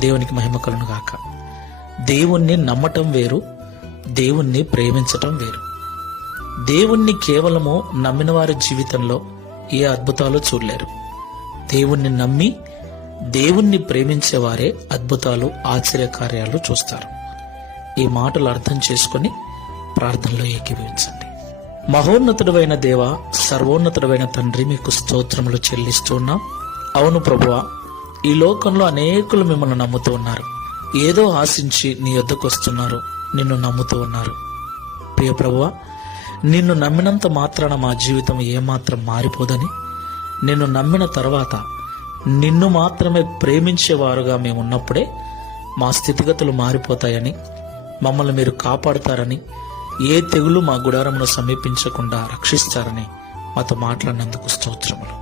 దేవునికి మహిమ కలుగును గాక. దేవుణ్ణి నమ్మటం వేరు, దేవుణ్ణి ప్రేమించటం వేరు. దేవుణ్ణి కేవలము నమ్మిన వారి జీవితంలో ఏ అద్భుతాలు చూడలేరు. దేవుణ్ణి నమ్మి దేవుణ్ణి ప్రేమించేవారే అద్భుతాలు, ఆశ్చర్యకార్యాలు చూస్తారు. ఈ మాటలు అర్థం చేసుకుని ప్రార్థనలో ఏకీభవించండి. మహోన్నతుడైన దేవ, సర్వోన్నతుడైన తండ్రి, మీకు స్తోత్రములు చెల్లిస్తూ ఉన్నాం. అవును ప్రభువా, ఈ లోకంలో అనేకులు మిమ్మల్ని నమ్ముతూ ఉన్నారు. ఏదో ఆశించి నీ యొద్దకు వస్తున్నారు, నిన్ను నమ్ముతూ ఉన్నారు. ప్రియ ప్రభువా, నిన్ను నమ్మినంత మాత్రాన మా జీవితం ఏమాత్రం మారిపోదని, నిన్ను నమ్మిన తర్వాత నిన్ను మాత్రమే ప్రేమించేవారుగా మేమున్నప్పుడే మా స్థితిగతులు మారిపోతాయని, మమ్మల్ని మీరు కాపాడుతారని, ఏ తెగులు మా గుడారమును సమీపించకుండా రక్షిస్తారని మాతో మాట్లాడినందుకు స్తోత్రములు.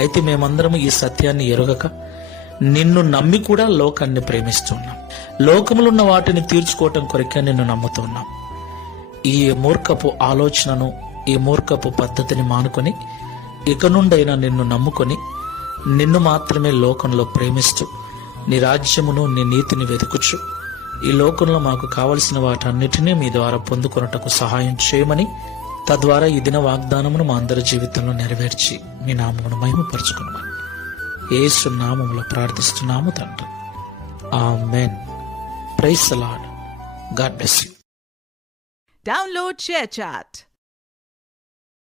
అయితే మేమందరం ఈ సత్యాన్ని ఎరుగక నిన్ను నమ్మి కూడా లోకాన్ని ప్రేమిస్తున్నాం. లోకములున్న వాటిని తీర్చుకోవటం కొరకే నిన్ను నమ్ముతున్నాం. ఈ మూర్ఖపు ఆలోచనను, ఈ మూర్ఖపు పద్ధతిని మానుకొని ఇక నుండైనా నిన్ను నమ్ముకొని నిన్ను మాత్రమే లోకంలో ప్రేమిస్తూ నీ రాజ్యమును, నీ నీతిని వెతుకుచు ఈ లోకంలో మాకు కావలసిన వాటన్నిటినీ మీ ద్వారా పొందుకొనుటకు సహాయం చేయమని, తద్వారా ఈ దిన వాగ్దానమును మా అందరి జీవితంలో నెరవేర్చి మీ నామమును మహిమపరచుకున్నామని యేసు నామములో ప్రార్థిస్తున్నాము తండ్రి. Amen. Praise the Lord. God bless you. Download ShareChat.